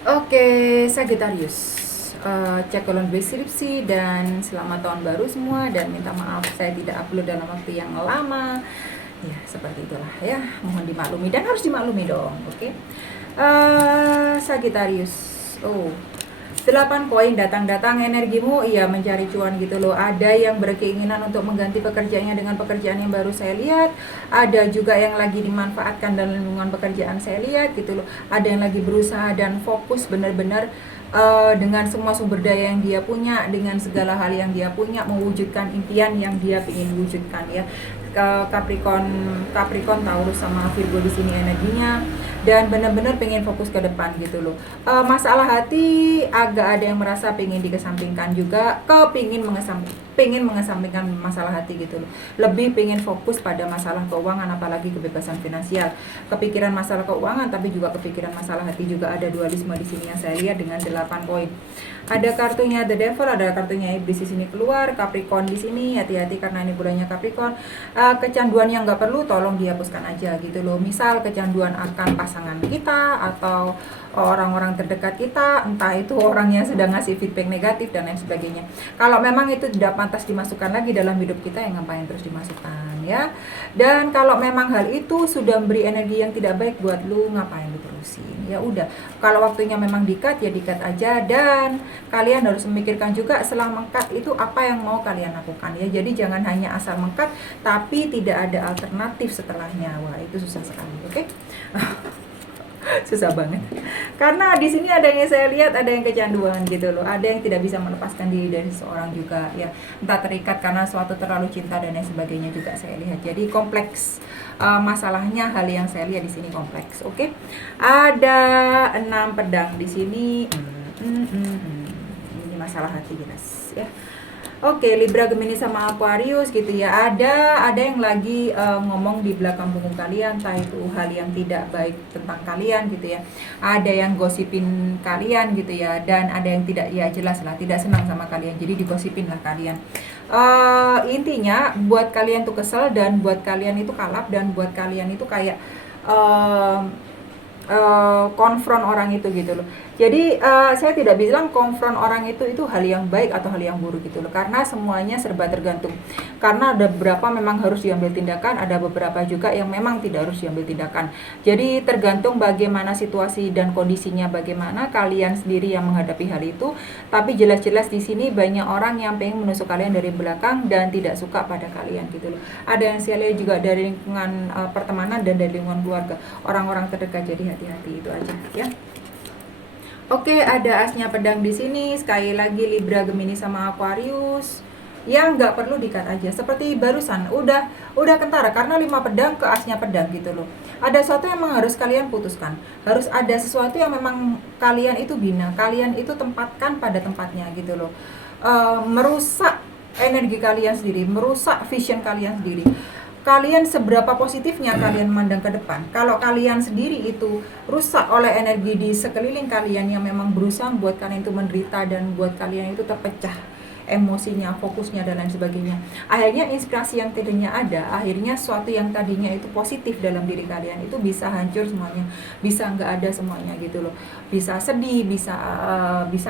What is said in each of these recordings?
Oke, Sagittarius. Cek kolom deskripsi dan selamat tahun baru semua dan minta maaf saya tidak upload dalam waktu yang lama. Ya, seperti itulah ya. Mohon dimaklumi dan harus dimaklumi dong, oke? Sagittarius. Oh, 8 koin datang-datang energimu iya mencari cuan gitu loh. Ada yang berkeinginan untuk mengganti pekerjaannya dengan pekerjaan yang baru saya lihat. Ada juga yang lagi dimanfaatkan dalam lingkungan pekerjaan saya lihat gitu loh. Ada yang lagi berusaha dan fokus benar-benar dengan semua sumber daya yang dia punya, dengan segala hal yang dia punya, mewujudkan impian yang dia ingin wujudkan ya. Capricorn, Capricorn, Taurus sama Virgo di sini energinya dan benar-benar pengen fokus ke depan gitu loh. Masalah hati agak ada yang merasa pengen dikesampingkan juga, pengen mengesampingkan masalah hati gitu loh. Lebih pengen fokus pada masalah keuangan apalagi kebebasan finansial. Kepikiran masalah keuangan tapi juga kepikiran masalah hati juga ada dualisme di sini yang saya lihat dengan 8 poin. Ada kartunya The Devil, ada kartunya Iblis di sini keluar, Capricorn di sini, hati-hati karena ini bulannya Capricorn. Kecanduan yang nggak perlu tolong dihapuskan aja gitu loh. Misal kecanduan akan pasangan kita atau orang-orang terdekat kita, entah itu orang yang sedang ngasih feedback negatif dan lain sebagainya. Kalau memang itu tidak pantas dimasukkan lagi dalam hidup kita, yang ngapain terus dimasukkan ya. Dan kalau memang hal itu sudah memberi energi yang tidak baik buat lu, ngapain diterusin. Ya udah, kalau waktunya memang dikat ya dikat aja, dan kalian harus memikirkan juga setelah mengkat itu apa yang mau kalian lakukan ya. Jadi jangan hanya asal mengkat tapi tidak ada alternatif setelahnya. Wah, itu susah sekali, oke? Susah banget. Karena di sini ada yang saya lihat ada yang kecanduan gitu loh. Ada yang tidak bisa melepaskan diri dari seseorang juga ya. Entah terikat karena suatu terlalu cinta dan lain sebagainya juga saya lihat. Jadi kompleks masalahnya, hal yang saya lihat di sini kompleks, oke? Ada 6 pedang di sini. Ini masalah hati jelas ya. Oke, Libra, Gemini sama Aquarius gitu ya. Ada yang lagi ngomong di belakang punggung kalian, entah itu hal yang tidak baik tentang kalian gitu ya. Ada yang gosipin kalian gitu ya, dan ada yang tidak, ya jelas lah tidak senang sama kalian. Jadi digosipin lah kalian. Intinya buat kalian tuh kesel dan buat kalian itu kalap dan buat kalian itu kayak konfront orang itu gitu loh. Jadi saya tidak bilang konfront orang itu hal yang baik atau hal yang buruk gitu loh, karena semuanya serba tergantung. Karena ada beberapa memang harus diambil tindakan, ada beberapa juga yang memang tidak harus diambil tindakan. Jadi tergantung bagaimana situasi dan kondisinya, bagaimana kalian sendiri yang menghadapi hal itu. Tapi jelas-jelas di sini banyak orang yang pengen menusuk kalian dari belakang dan tidak suka pada kalian gitu loh. Ada yang saya lihat juga dari lingkungan pertemanan dan dari lingkungan keluarga, orang-orang terdekat. Jadi hati-hati, itu aja ya. Oke, ada asnya pedang di sini. Sekali lagi Libra, Gemini sama Aquarius. Yang nggak perlu dikat aja. Seperti barusan, udah kentara karena 5 pedang ke asnya pedang gitu loh. Ada sesuatu yang memang harus kalian putuskan. Harus ada sesuatu yang memang kalian itu bina, kalian itu tempatkan pada tempatnya gitu loh. Merusak energi kalian sendiri, merusak vision kalian sendiri. Kalian seberapa positifnya kalian memandang ke depan. Kalau kalian sendiri itu rusak oleh energi di sekeliling kalian yang memang berusaha buat kalian itu menderita dan buat kalian itu terpecah emosinya, fokusnya dan lain sebagainya. Akhirnya inspirasi yang tadinya ada, akhirnya sesuatu yang tadinya itu positif dalam diri kalian itu bisa hancur semuanya, bisa nggak ada semuanya gitu loh. Bisa sedih, bisa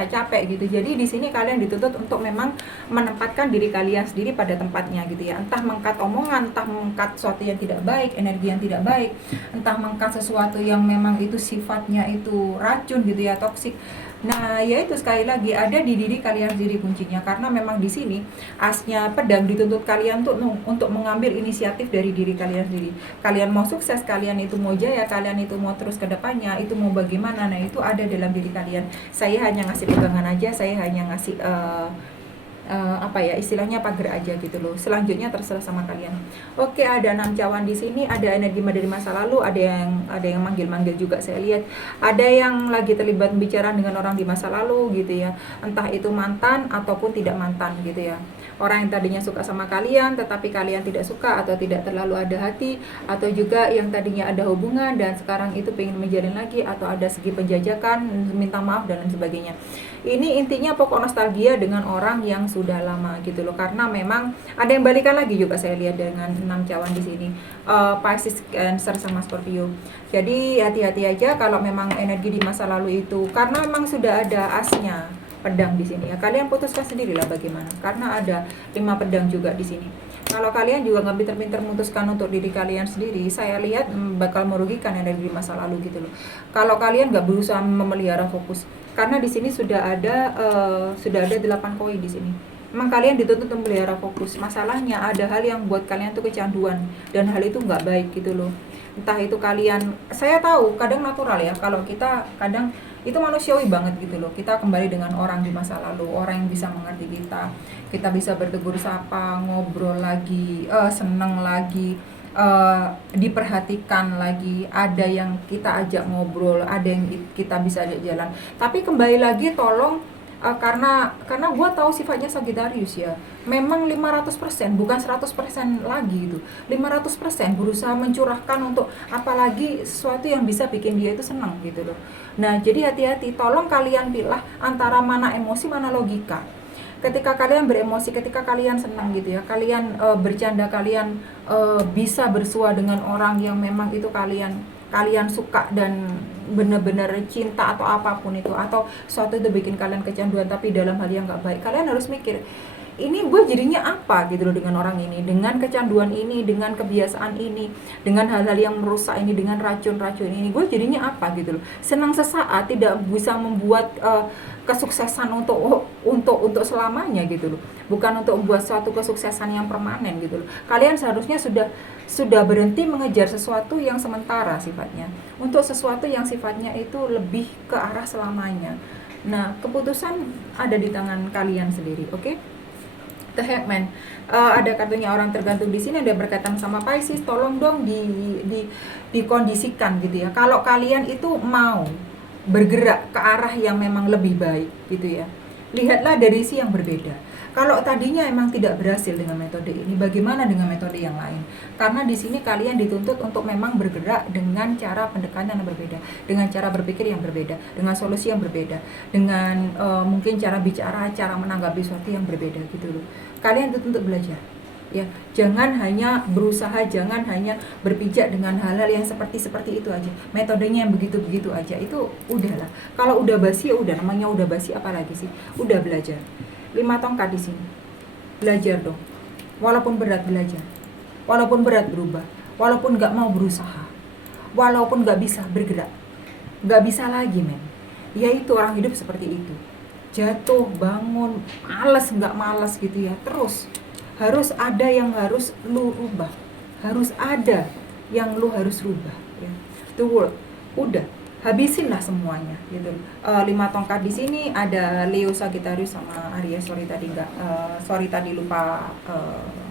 capek gitu. Jadi di sini kalian dituntut untuk memang menempatkan diri kalian sendiri pada tempatnya gitu ya. Entah mengangkat omongan, entah mengangkat sesuatu yang tidak baik, energi yang tidak baik, entah mengangkat sesuatu yang memang itu sifatnya itu racun gitu ya, toksik. Nah, ya itu sekali lagi ada di diri kalian sendiri kuncinya, karena memang di sini asnya pedang dituntut kalian tuh untuk mengambil inisiatif dari diri kalian sendiri. Kalian mau sukses, kalian itu mau jaya, kalian itu mau terus ke depannya, itu mau bagaimana, nah itu ada dalam diri kalian. Saya hanya ngasih pegangan aja, saya hanya ngasih apa ya istilahnya, pagar aja gitu loh. Selanjutnya terserah sama kalian. Oke, ada 6 cawan di sini, ada energi dari masa lalu, ada yang manggil-manggil juga saya lihat. Ada yang lagi terlibat pembicaraan dengan orang di masa lalu gitu ya. Entah itu mantan ataupun tidak mantan gitu ya. orang yang tadinya suka sama kalian tetapi kalian tidak suka atau tidak terlalu ada hati, atau juga yang tadinya ada hubungan dan sekarang itu pengen menjalin lagi, atau ada segi penjajakan, minta maaf dan lain sebagainya. Ini intinya pokok nostalgia dengan orang yang sudah lama gitu loh, karena memang ada yang balikan lagi juga saya lihat dengan 6 cawan di sini. Pisces, Cancer sama Scorpio. Jadi hati-hati aja kalau memang energi di masa lalu itu, karena memang sudah ada asnya pedang di sini ya. Kalian putuskan sendirilah bagaimana, karena ada 5 pedang juga di sini. Kalau kalian juga nggak pinter-pinter memutuskan untuk diri kalian sendiri, saya lihat bakal merugikan energi di masa lalu gitu loh. Kalau kalian nggak berusaha memelihara fokus, karena di sini sudah ada 8 koin di sini. Memang kalian dituntut memelihara fokus. Masalahnya ada hal yang buat kalian tuh kecanduan dan hal itu nggak baik gitu loh. Entah itu kalian, saya tahu kadang natural ya, kalau kita kadang itu manusiawi banget gitu loh. Kita kembali dengan orang di masa lalu, orang yang bisa mengerti kita bisa bertegur sapa, ngobrol lagi, seneng lagi, diperhatikan lagi, ada yang kita ajak ngobrol, ada yang kita bisa ajak jalan. Tapi kembali lagi tolong, karena gue tahu sifatnya Sagittarius ya, memang 500% bukan 100% lagi itu, 500% berusaha mencurahkan untuk apalagi sesuatu yang bisa bikin dia itu senang gitu loh. Nah jadi hati-hati, tolong kalian pilih antara mana emosi mana logika. Ketika kalian beremosi, ketika kalian senang gitu ya, kalian bercanda, kalian bisa bersua dengan orang yang memang itu kalian suka dan benar-benar cinta atau apapun itu, atau suatu itu bikin kalian kecanduan tapi dalam hal yang nggak baik, kalian harus mikir, ini gue jadinya apa gitu loh dengan orang ini, dengan kecanduan ini, dengan kebiasaan ini, dengan hal-hal yang merusak ini, dengan racun-racun ini, gue jadinya apa gitu loh. Senang sesaat tidak bisa membuat kesuksesan untuk selamanya gitu loh, bukan untuk membuat suatu kesuksesan yang permanen gitu loh. Kalian seharusnya sudah berhenti mengejar sesuatu yang sementara sifatnya, untuk sesuatu yang sifatnya itu lebih ke arah selamanya. Nah keputusan ada di tangan kalian sendiri, oke? The Hangman, ada kartunya orang tergantung di sini, ada berkaitan sama Pisces. Tolong dong dikondisikan gitu ya. Kalau kalian itu mau bergerak ke arah yang memang lebih baik gitu ya, lihatlah dari sisi yang berbeda. Kalau tadinya emang tidak berhasil dengan metode ini, bagaimana dengan metode yang lain? Karena di sini kalian dituntut untuk memang bergerak dengan cara pendekatan yang berbeda, dengan cara berpikir yang berbeda, dengan solusi yang berbeda, dengan mungkin cara bicara, cara menanggapi sesuatu yang berbeda gitu loh. Kalian dituntut belajar. Ya, jangan hanya berusaha, jangan hanya berpijak dengan hal-hal yang seperti itu aja, metodenya yang begitu aja, itu udahlah. Kalau udah basi ya udah, namanya udah basi apalagi sih, udah belajar. 5 tongkat di sini, belajar dong, walaupun berat belajar, walaupun berat berubah, walaupun nggak mau berusaha, walaupun nggak bisa bergerak, nggak bisa lagi men, ya itu orang hidup seperti itu, jatuh bangun, males nggak males gitu ya, terus harus ada yang harus lu rubah, harus ada yang lu harus rubah ya. The world, udah habisinlah semuanya gitu. 5 tongkat di sini ada Leo, Sagittarius sama Aries. Sorry tadi lupa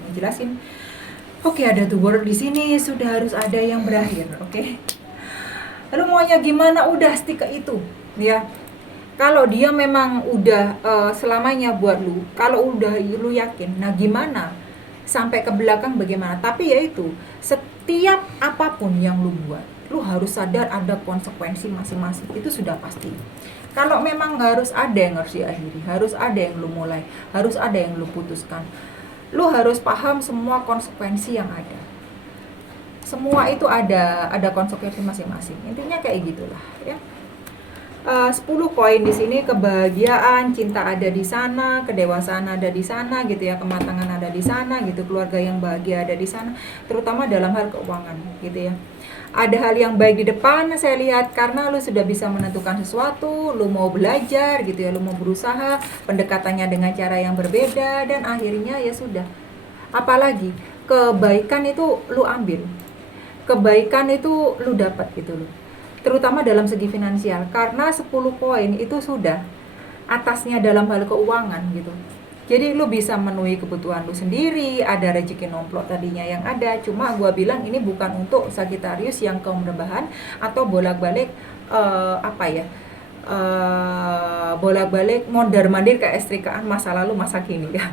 ngejelasin. Oke, ada The World di sini, sudah harus ada yang berakhir, oke? Lalu maunya gimana? Udah stick ke itu ya. Kalau dia memang udah selamanya buat lu, kalau udah lu yakin, nah gimana? Sampai ke belakang bagaimana? Tapi ya itu, setiap apapun yang lu buat, lu harus sadar ada konsekuensi masing-masing, itu sudah pasti. Kalau memang harus ada yang harus diakhiri, harus ada yang lu mulai, harus ada yang lu putuskan. Lu harus paham semua konsekuensi yang ada. Semua itu ada konsekuensi masing-masing. Intinya kayak gitulah ya. 10 koin di sini, kebahagiaan, cinta ada di sana, kedewasaan ada di sana gitu ya, kematangan ada di sana gitu, keluarga yang bahagia ada di sana, terutama dalam hal keuangan gitu ya. Ada hal yang baik di depan saya lihat, karena lu sudah bisa menentukan sesuatu, lu mau belajar gitu ya, lu mau berusaha, pendekatannya dengan cara yang berbeda, dan akhirnya ya sudah. Apalagi kebaikan itu lu ambil, kebaikan itu lu dapat gitu loh, terutama dalam segi finansial, karena 10 koin itu sudah atasnya dalam hal keuangan gitu. Jadi lu bisa memenuhi kebutuhan lu sendiri, ada rezeki nomplok tadinya yang ada. Cuma gua bilang ini bukan untuk Sagittarius yang kaum rebahan atau bolak-balik bolak-balik mondar-mandir kayak istrikaan masa lalu masa kini ya.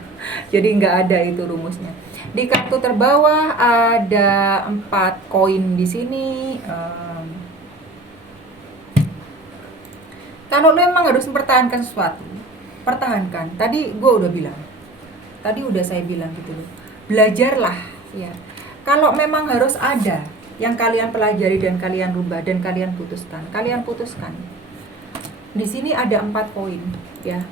Jadi nggak ada itu rumusnya. Di kartu terbawah ada 4 koin di sini. Kalau lo emang harus mempertahankan sesuatu, pertahankan. Tadi gue udah bilang, tadi udah saya bilang gitu loh. Belajarlah ya. Kalau memang harus ada yang kalian pelajari dan kalian rubah dan kalian putuskan, kalian putuskan. Di sini ada 4 poin ya.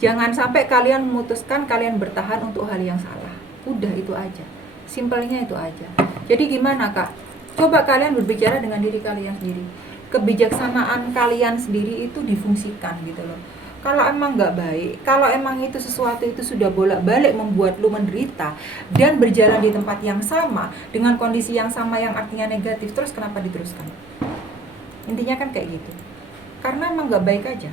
Jangan sampai kalian memutuskan kalian bertahan untuk hal yang salah. Udah itu aja. Simpelnya itu aja. Jadi gimana Kak? Coba kalian berbicara dengan diri kalian sendiri. Kebijaksanaan kalian sendiri itu difungsikan gitu loh. Kalau emang nggak baik, kalau emang itu sesuatu itu sudah bolak-balik membuat lu menderita dan berjalan di tempat yang sama dengan kondisi yang sama yang artinya negatif, terus kenapa diteruskan? Intinya kan kayak gitu. Karena emang nggak baik aja.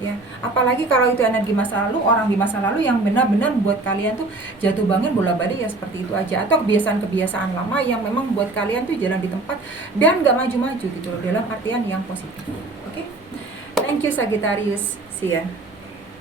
Ya, apalagi kalau itu energi masa lalu, orang di masa lalu yang benar-benar buat kalian tuh jatuh bangun bolak-balik ya seperti itu aja, atau kebiasaan-kebiasaan lama yang memang buat kalian tuh jalan di tempat dan nggak maju-maju gitu loh, dalam artian yang positif. Oke? Thank you Sagittarius. See ya.